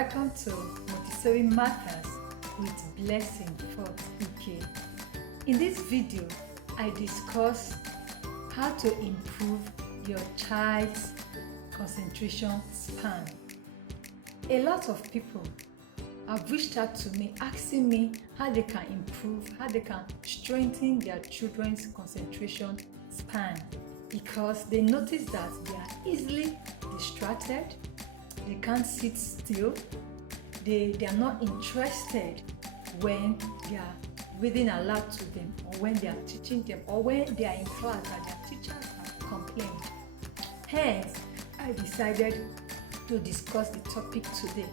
Welcome to Montessori Matters with Blessing Fort-Ike. In this video, I discuss how to improve your child's concentration span. A lot of people have reached out to me asking me how they can improve, how they can strengthen their children's concentration span, because they notice that they are easily distracted, they can't sit still, they are not interested when they are reading aloud to them, or when they are teaching them, or when they are in class and their teachers have complained. Hence, I decided to discuss the topic today.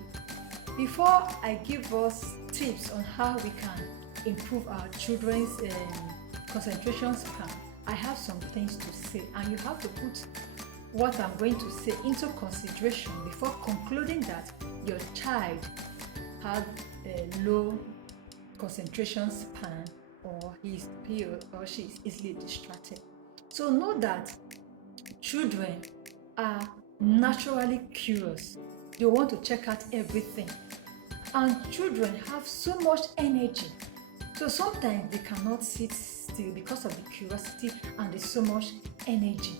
Before I give us tips on how we can improve our children's concentration span, I have some things to say, and you have to put what I'm going to say into consideration before concluding that your child has a low concentration span, or he or she is easily distracted. So know that children are naturally curious. They want to check out everything, and children have so much energy, so sometimes they cannot sit still because of the curiosity and there's so much energy.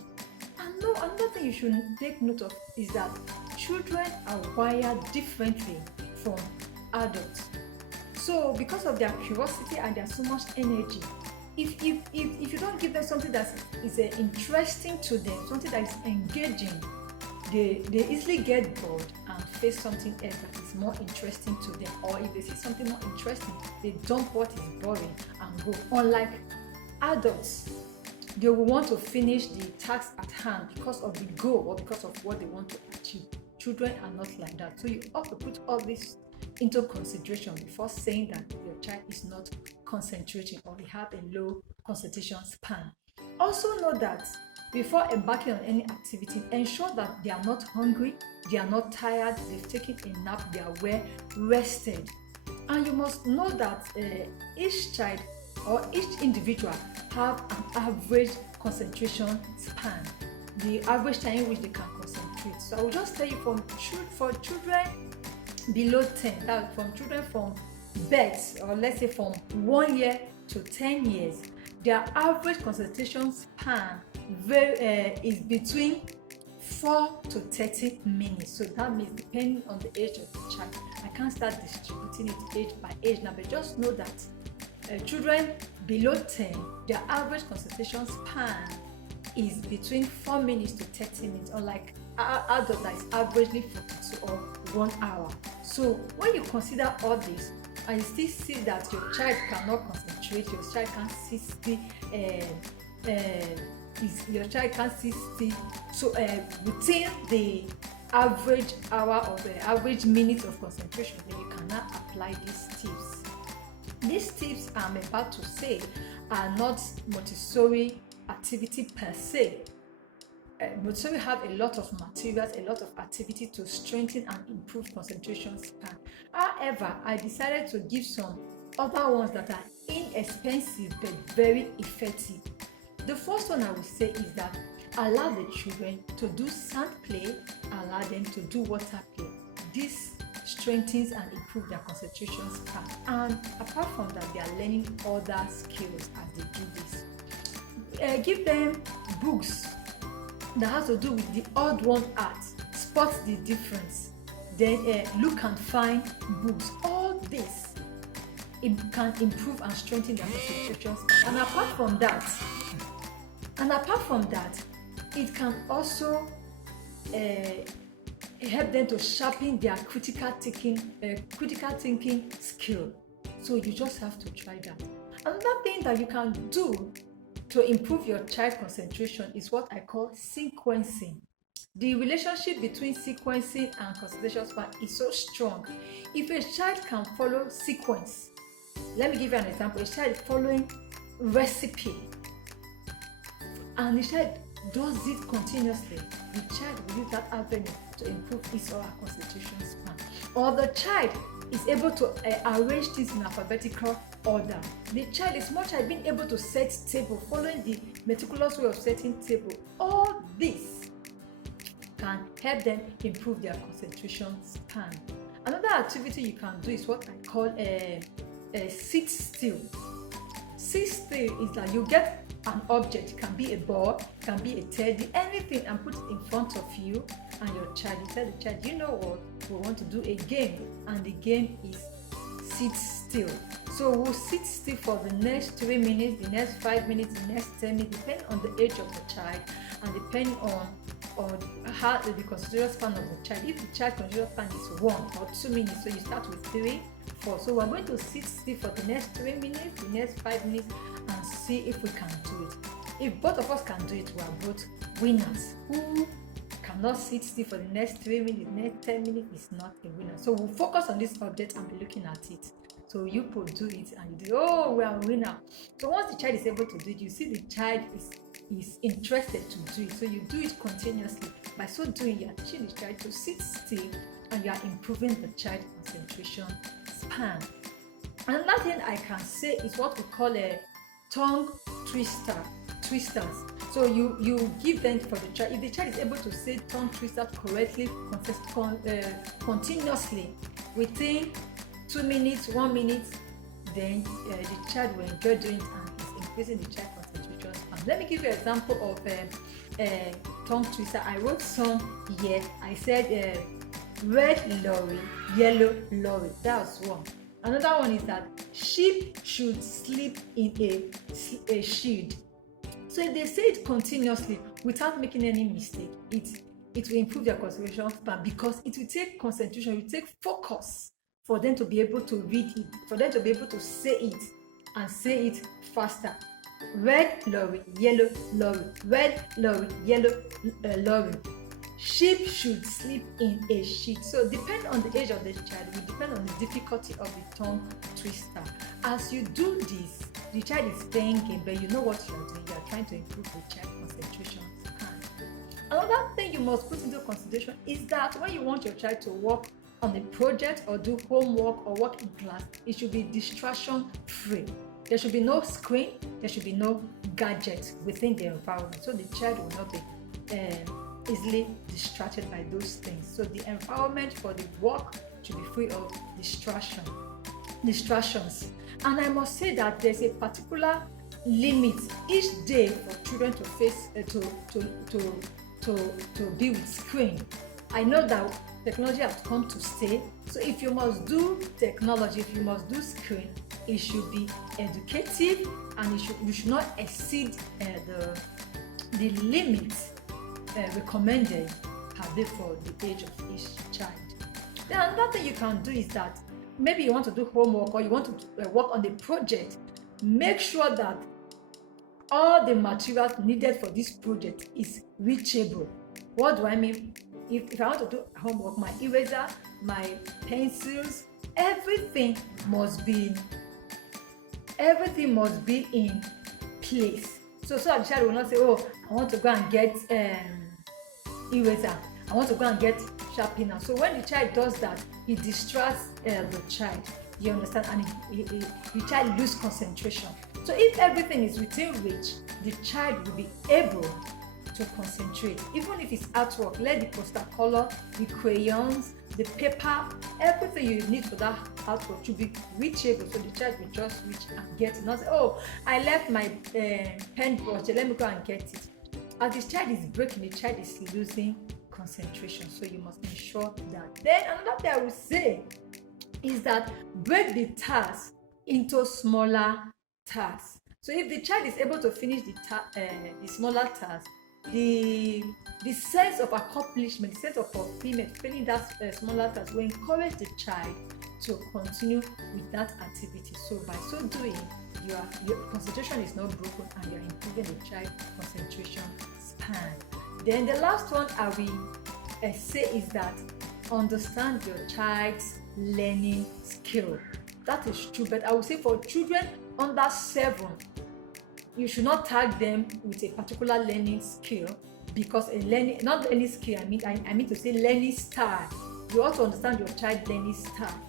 And another thing you should take note of is that children are wired differently from adults. So because of their curiosity and there's so much energy, if you don't give them something that is interesting to them, something that is engaging, they easily get bored and face something else that is more interesting to them. Or if they see something more interesting, they dump what is boring and go. Unlike adults, they will want to finish the task at hand because of the goal or because of what they want to achieve. Children are not like that. So you have to put all this into consideration before saying that your child is not concentrating or they have a low concentration span. Also know that before embarking on any activity, ensure that they are not hungry, they are not tired, they've taken a nap, they are well rested. And you must know that each child or each individual have an average concentration span, the average time in which they can concentrate. So I will just tell you for children below 10, that from children from birth, or let's say from 1 year to 10 years, their average concentration span is between 4 to 30 minutes. So that means depending on the age of the child. I can't start distributing it age by age now, but just know that children below 10, their average concentration span is between 4 minutes to 30 minutes, unlike adult that is averagely 42 or 1 hour. So when you consider all this and you still see that your child cannot concentrate, your child can't sit still, so within the average hour or the average minutes of concentration, then you cannot apply these tips. These tips I'm about to say are not Montessori activity per se. Montessori have a lot of materials, a lot of activity to strengthen and improve concentration span. However, I decided to give some other ones that are inexpensive but very effective. The first one I will say is that allow the children to do sand play, allow them to do water play. This strengthens and improves their concentration span. And apart from that, they are learning other skills as they do this. Give them books that has to do with the odd one art, spot the difference, then look and find books. All this can improve and strengthen their concentration span. And apart from that, it can also help them to sharpen their critical thinking skill. So you just have to try that. Another thing that you can do to improve your child concentration is what I call sequencing. The relationship between sequencing and concentration span is so strong. If a child can follow sequence, let me give you an example. A child following recipe, and the child does it continuously, the child will use that avenue to improve his or her concentration span. Or the child is able to arrange things in alphabetical order. The child, a small child, being able to set table, following the meticulous way of setting table. All this can help them improve their concentration span. Another activity you can do is what I call a sit still. Sit still is that you get an object, it can be a ball, it can be a teddy, anything, and put it in front of you and your child. You tell the child, you know what, we want to do a game, and the game is sit still. So we'll sit still for the next 3 minutes, the next 5 minutes, the next 10 minutes, depending on the age of the child and depending on how the considered span of the child. If the child considered span is 1 or 2 minutes, so you start with 3, 4. So we're going to sit still for the next 3 minutes, the next 5 minutes, and see if we can do it. If both of us can do it, we are both winners. Who cannot sit still for the next 3 minutes, the next 10 minutes is not a winner. So we'll focus on this object and be looking at it. So you could do it and you do, oh, we are a winner. So once the child is able to do it, you see the child is interested to do it. So you do it continuously. By so doing, you are teaching the child to sit still and you are improving the child concentration span. Another thing I can say is what we call a tongue twisters. So you give them for the child. If the child is able to say tongue twisters correctly, continuously within 2 minutes, 1 minute, then the child will enjoy doing it and is increasing the child concentration span. Let me give you an example of a tongue twister. I wrote some here. I said red lorry, yellow lorry. That's one. Another one is that sheep should sleep in a shed. So if they say it continuously without making any mistake, it will improve their concentration span because it will take concentration, it will take focus for them to be able to read it, for them to be able to say it and say it faster. Red lorry, yellow lorry, red lorry, yellow lorry. Sheep should sleep in a sheet. So depending on the age of the child, it will depend on the difficulty of the tongue twister. As you do this, the child is playing game, but you know what you are doing. You are trying to improve the child concentration span. Another thing you must put into consideration is that when you want your child to work on a project or do homework or work in class, it should be distraction free. There should be no screen, there should be no gadget within the environment, so the child will not be easily distracted by those things. So the environment for the work should be free of distractions. And I must say that there's a particular limit each day for children to face to be with screen. I know that technology has come to stay. So if you must do technology, if you must do screen, it should be educative and you should not exceed the limits recommended per day for the age of each child. Then another thing you can do is that maybe you want to do homework or you want to work on a project. Make sure that all the materials needed for this project is reachable. What do I mean? If I want to do homework, my eraser, my pencils, everything must be in place. So that the child will not say, oh, I want to go and get eraser, I want to go and get sharpener. So when the child does that, it distracts the child, you understand, and the child loses concentration. So if everything is within reach, the child will be able to concentrate. Even if it's artwork, let the poster color, the crayons, the paper, everything you need for that artwork should be reachable, so the child will just reach and get it. Not say, oh, I left my pen brush, let me go and get it. As the child is breaking, the child is losing concentration, so you must ensure that. Then another thing I would say is that break the task into smaller tasks. So if the child is able to finish the smaller task, the sense of accomplishment, the sense of fulfillment, filling that smaller task will encourage the child to continue with that activity. So by so doing, your concentration is not broken and you're improving the child concentration span. Then the last one I will say is that understand your child's learning skill. That is true, but I would say for children under 7, you should not tag them with a particular learning skill, because not learning skill, I mean to say learning style. You also understand your child's learning style.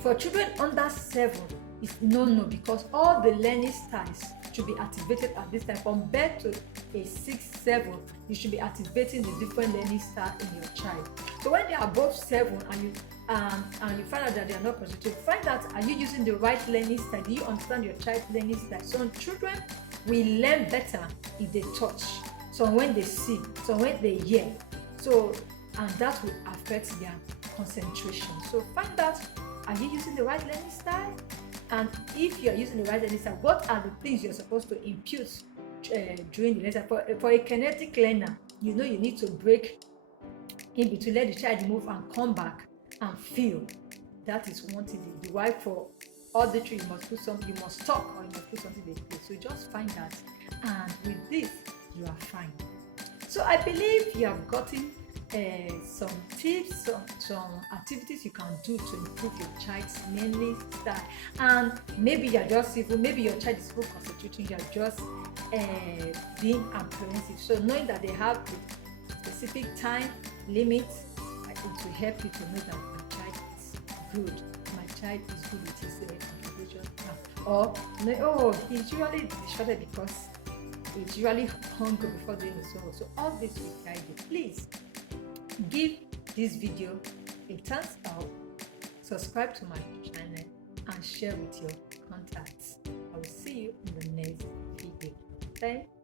For children under 7, it's no, because all the learning styles should be activated at this time. From birth to a 6, 7, you should be activating the different learning style in your child. So when they are above 7 and and you find out that they are not concentrating, find out, are you using the right learning style? Do you understand your child's learning style? Some children will learn better if they touch, some when they see, some when they hear. So, and that will affect their concentration. So find out, are you using the right learning style? And if you are using the right learning style, what are the things you're supposed to impute during the lesson? For a kinetic learner, you know you need to break in between, let the child move and come back and feel. That is one thing. The why for auditory, you must put something, you must talk, or you must put something in place. So just find that, and with this you are fine. So I believe you have gotten some tips, some activities you can do to improve your child's learning style. And maybe you're just maybe your child is even concentrating, you're just being apprehensive. So knowing that they have a specific time limit, it will help you to know that my child is good. My child is good with his concentration. Or he's usually distracted because he's usually hungry before doing his homework. So all this will guide you. Please give this video a thumbs up, subscribe to my channel, and share with your contacts. I will see you in the next video. Bye.